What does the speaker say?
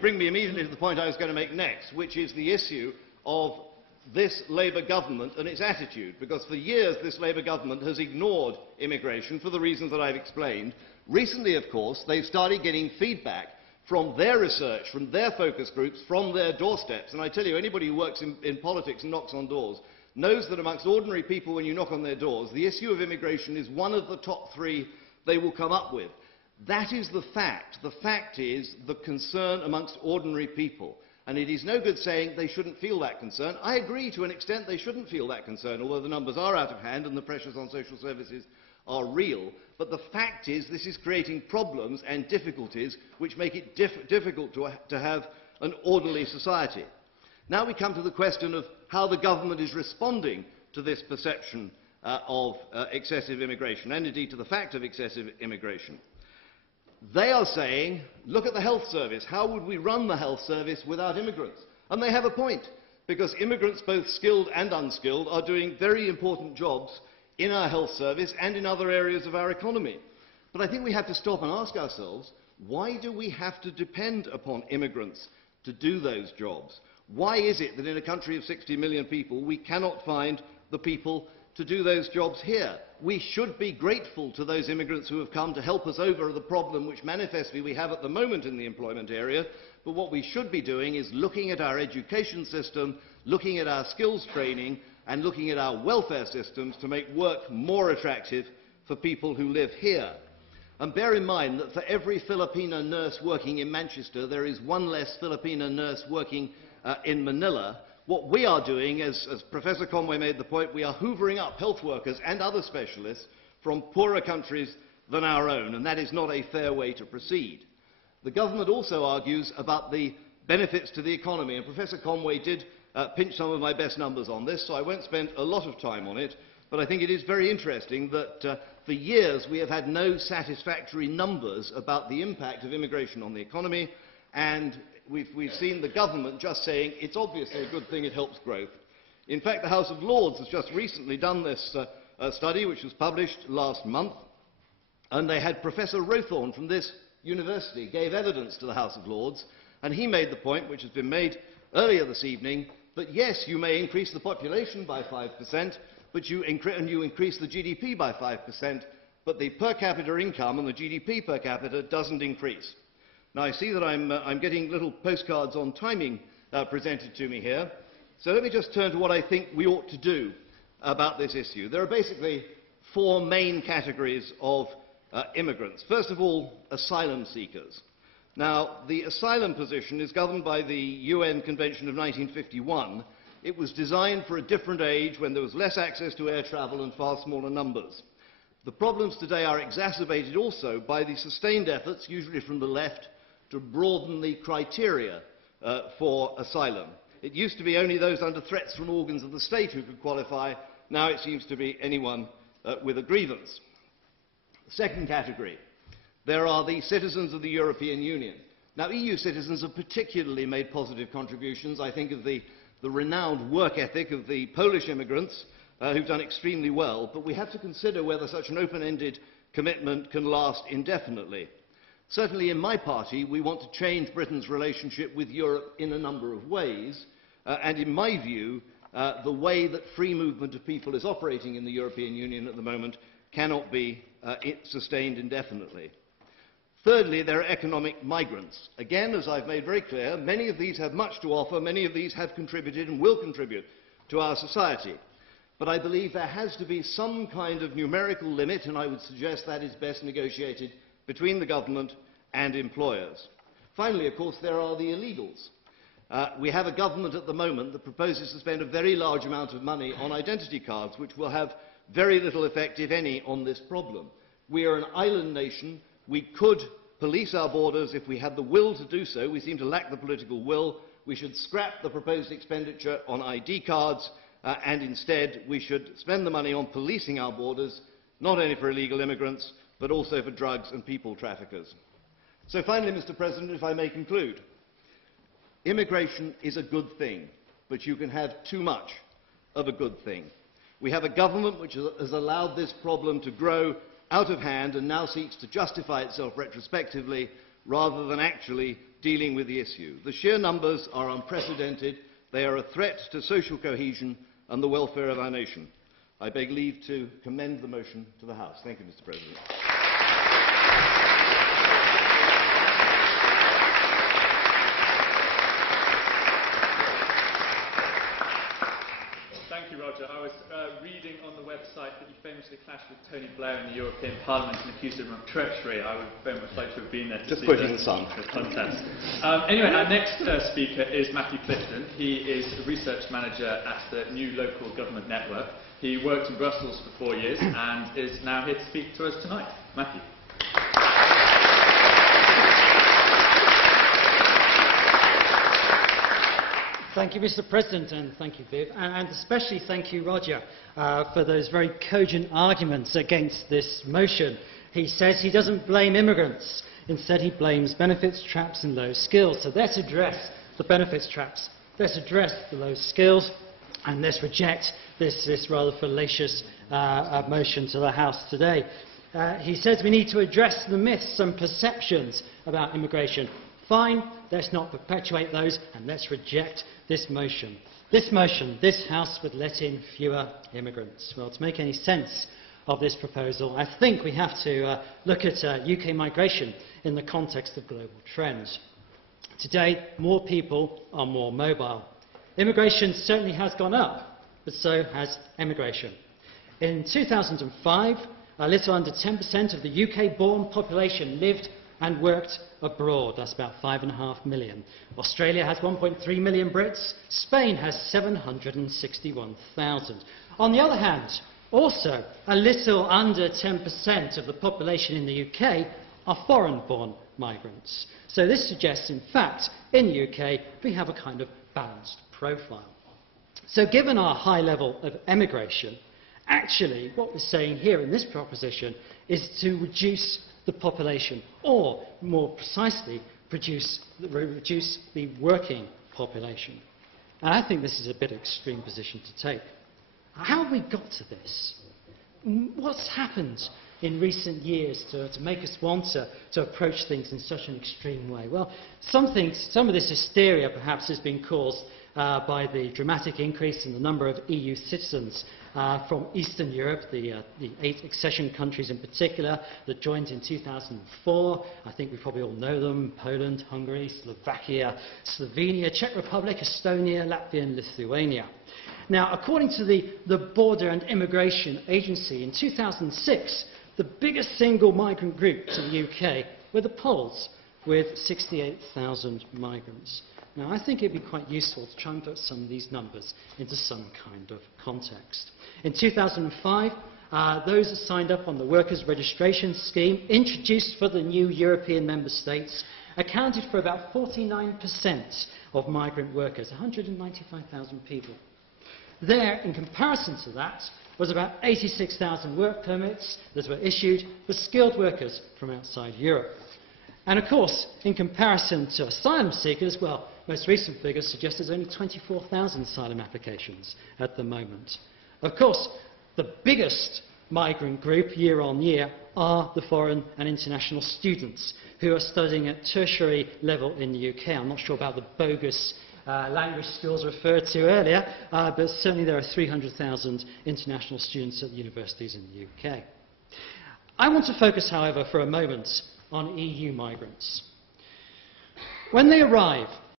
bring me immediately to the point I was going to make next, which is the issue of this Labour government and its attitude, because for years this Labour government has ignored immigration for the reasons that I've explained. Recently, of course, they've started getting feedback from their research, from their focus groups, from their doorsteps. And I tell you, anybody who works in politics and knocks on doors knows that amongst ordinary people, when you knock on their doors, the issue of immigration is one of the top three they will come up with. That is the fact. The fact is the concern amongst ordinary people. And it is no good saying they shouldn't feel that concern. I agree to an extent they shouldn't feel that concern, although the numbers are out of hand and the pressures on social services are real. But the fact is this is creating problems and difficulties which make it difficult to have an orderly society. Now we come to the question of how the government is responding to this perception of excessive immigration, and indeed to the fact of excessive immigration. They are saying, look at the health service. How would we run the health service without immigrants? And they have a point, because immigrants, both skilled and unskilled, are doing very important jobs in our health service and in other areas of our economy. But I think we have to stop and ask ourselves, why do we have to depend upon immigrants to do those jobs? Why is it that in a country of 60 million people we cannot find the people to do those jobs here? We should be grateful to those immigrants who have come to help us over the problem which manifestly we have at the moment in the employment area, but what we should be doing is looking at our education system, looking at our skills training, and looking at our welfare systems to make work more attractive for people who live here. And bear in mind that for every Filipina nurse working in Manchester, there is one less Filipina nurse working in Manila. What we are doing, as Professor Conway made the point, we are hoovering up health workers and other specialists from poorer countries than our own, and that is not a fair way to proceed. The government also argues about the benefits to the economy, and Professor Conway did pinch some of my best numbers on this, so I won't spend a lot of time on it, but I think it is very interesting that for years we have had no satisfactory numbers about the impact of immigration on the economy, and we've seen the government just saying it's obviously a good thing, it helps growth. In fact, the House of Lords has just recently done this study, which was published last month, and they had Professor Rowthorne from this university gave evidence to the House of Lords, and he made the point, which has been made earlier this evening, that yes, you may increase the population by 5%, but you increase the GDP by 5%, but the per capita income and the GDP per capita doesn't increase. Now, I see that I'm getting little postcards on timing presented to me here, so let me just turn to what I think we ought to do about this issue. There are basically four main categories of immigrants. First of all, asylum seekers. Now, the asylum position is governed by the UN Convention of 1951. It was designed for a different age when there was less access to air travel and far smaller numbers. The problems today are exacerbated also by the sustained efforts, usually from the left, to broaden the criteria for asylum. It used to be only those under threats from organs of the state who could qualify. Now it seems to be anyone with a grievance. Second category, there are the citizens of the European Union. Now, EU citizens have particularly made positive contributions. I think of the renowned work ethic of the Polish immigrants who've done extremely well, but we have to consider whether such an open-ended commitment can last indefinitely. Certainly in my party, we want to change Britain's relationship with Europe in a number of ways, and in my view, the way that free movement of people is operating in the European Union at the moment cannot be sustained indefinitely. Thirdly, there are economic migrants. Again, as I've made very clear, many of these have much to offer, many of these have contributed and will contribute to our society. But I believe there has to be some kind of numerical limit, and I would suggest that is best negotiated between the government and employers. Finally, of course, there are the illegals. We have a government at the moment that proposes to spend a very large amount of money on identity cards, which will have very little effect, if any, on this problem. We are an island nation. We could police our borders if we had the will to do so. We seem to lack the political will. We should scrap the proposed expenditure on ID cards, and instead we should spend the money on policing our borders, not only for illegal immigrants, but also for drugs and people traffickers. So finally, Mr. President, if I may conclude, immigration is a good thing, but you can have too much of a good thing. We have a government which has allowed this problem to grow out of hand and now seeks to justify itself retrospectively rather than actually dealing with the issue. The sheer numbers are unprecedented. They are a threat to social cohesion and the welfare of our nation. I beg leave to commend the motion to the House. Thank you, Mr. President. Thank you, Roger. I was reading on the website that you famously clashed with Tony Blair in the European Parliament and accused him of treachery. I would very much like to have been there to Just see quoting the Sun. The contest. Anyway, our next speaker is Matthew Clifton. He is a research manager at the New Local Government Network. He worked in Brussels for 4 years and is now here to speak to us tonight. Matthew. Thank you, Mr. President, and thank you, Viv, and especially thank you, Roger, for those very cogent arguments against this motion. He says he doesn't blame immigrants. Instead, he blames benefits traps and low skills. So let's address the benefits traps. Let's address the low skills, and let's reject this rather fallacious motion to the House today. He says we need to address the myths and perceptions about immigration. Fine, let's not perpetuate those, and let's reject this motion. This House would let in fewer immigrants. Well, to make any sense of this proposal, I think we have to look at UK migration in the context of global trends. Today, more people are more mobile. Immigration certainly has gone up, but so has emigration. In 2005, a little under 10% of the UK-born population lived and worked abroad. That's about 5.5 million. Australia has 1.3 million Brits. Spain has 761,000. On the other hand, also a little under 10% of the population in the UK are foreign-born migrants. So this suggests, in fact, in the UK, we have a kind of balanced profile. So given our high level of emigration, actually what we're saying here in this proposition is to reduce the population, or more precisely, reduce the working population. And I think this is a bit extreme position to take. How have we got to this? What's happened in recent years to make us want to approach things in such an extreme way? Well, some of this hysteria perhaps has been caused by the dramatic increase in the number of EU citizens from Eastern Europe, the 8 accession countries in particular that joined in 2004. I think we probably all know them: Poland, Hungary, Slovakia, Slovenia, Czech Republic, Estonia, Latvia and Lithuania. Now, according to the Border and Immigration Agency, in 2006, the biggest single migrant group to the UK were the Poles, with 68,000 migrants. Now, I think it would be quite useful to try and put some of these numbers into some kind of context. In 2005, those who signed up on the Workers' Registration Scheme, introduced for the new European member states, accounted for about 49% of migrant workers, 195,000 people. There, in comparison to that, was about 86,000 work permits that were issued for skilled workers from outside Europe. And of course, in comparison to asylum seekers, well, most recent figures suggest there's only 24,000 asylum applications at the moment. Of course, the biggest migrant group year on year are the foreign and international students who are studying at tertiary level in the UK. I'm not sure about the bogus language skills referred to earlier, but certainly there are 300,000 international students at universities in the UK. I want to focus, however, for a moment on EU migrants. When they arrive